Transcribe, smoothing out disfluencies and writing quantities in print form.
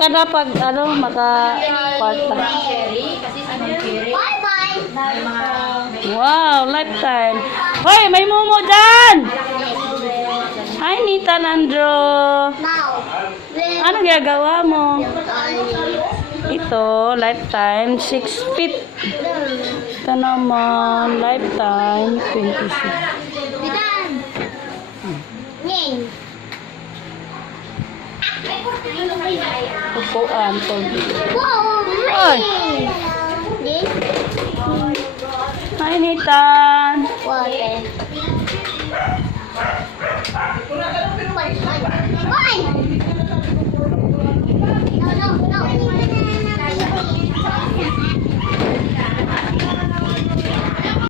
ka na pag ano, maka-kwarta. Bye-bye. Wow, lifetime. Hoy, may mumo dyan! Hi, Nita Nandro. Now, Ano ginagawa mo? I Ito, lifetime, 6 feet. Ito naman, lifetime, 26. Bidan. Ning. Upuan, tubig. Wow. Oy. Ning. Hi, Nitan. Water. Bye. No, no, no.